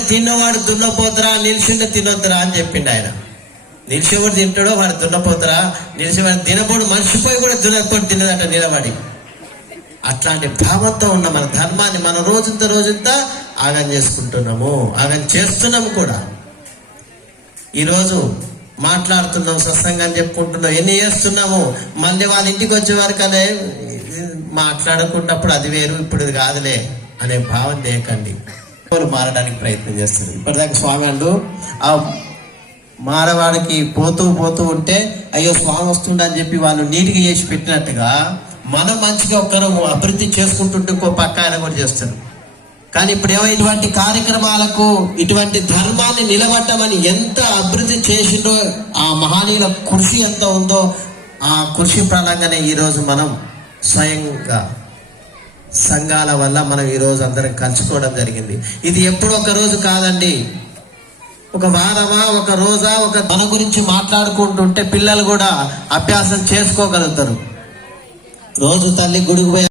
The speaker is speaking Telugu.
నిలబడి తిన్నవాడు దున్నపోతురా, నిలిచిండే తినొద్దురా అని చెప్పిండు ఆయన. నిలిచేవాడు తింటాడో వాడు దున్నపోతురా, నిలిచేవాడు తినబోడు మర్చిపోయి కూడా దున్నపోటు తినదట నిలబడి. అట్లాంటి భావంతో ఉన్న మన ధర్మాన్ని మనం రోజంతా ఆగం చేసుకుంటున్నాము, ఆగం చేస్తున్నాము కూడా. ఈరోజు మాట్లాడుతున్నాం, సత్సంగాన్ని చెప్పుకుంటున్నాం, ఎన్ని చేస్తున్నాము, మళ్ళీ వాళ్ళ ఇంటికి వచ్చే వరకు అనే మాట్లాడుకున్నప్పుడు అది వేరు, ఇప్పుడు ఇది కాదులే అనే భావన చేయకండి. మారడానికి ప్రయత్నం చేస్తారు. ఇప్పటిదాకా స్వామి అంటూ ఆ మారవాడికి పోతూ ఉంటే అయ్యో స్వామి వస్తుండని చెప్పి వాళ్ళు నీటికి చేసి పెట్టినట్టుగా మనం మంచిగా ఒక్కరు అభివృద్ధి చేసుకుంటుంటే ఇంకో పక్క ఆయన కూడా చేస్తారు. కానీ ఇప్పుడు ఏమో ఇటువంటి కార్యక్రమాలకు ఇటువంటి ధర్మాన్ని నిలబడ్డమని ఎంత అభివృద్ధి చేసిందో, ఆ మహనీయుల కృషి ఎంత ఉందో, ఆ కృషి ఫలంగానే ఈరోజు మనం స్వయంగా సంఘాల వల్ల మనం ఈరోజు అందరం కలుసుకోవడం జరిగింది. ఇది ఎప్పుడు ఒక రోజు కాదండి, ఒక వారమా, ఒక రోజా, ఒక మన గురించి మాట్లాడుకుంటుంటే పిల్లలు కూడా అభ్యాసం చేసుకోగలుగుతారు. రోజు తల్లి గుడికి పోయి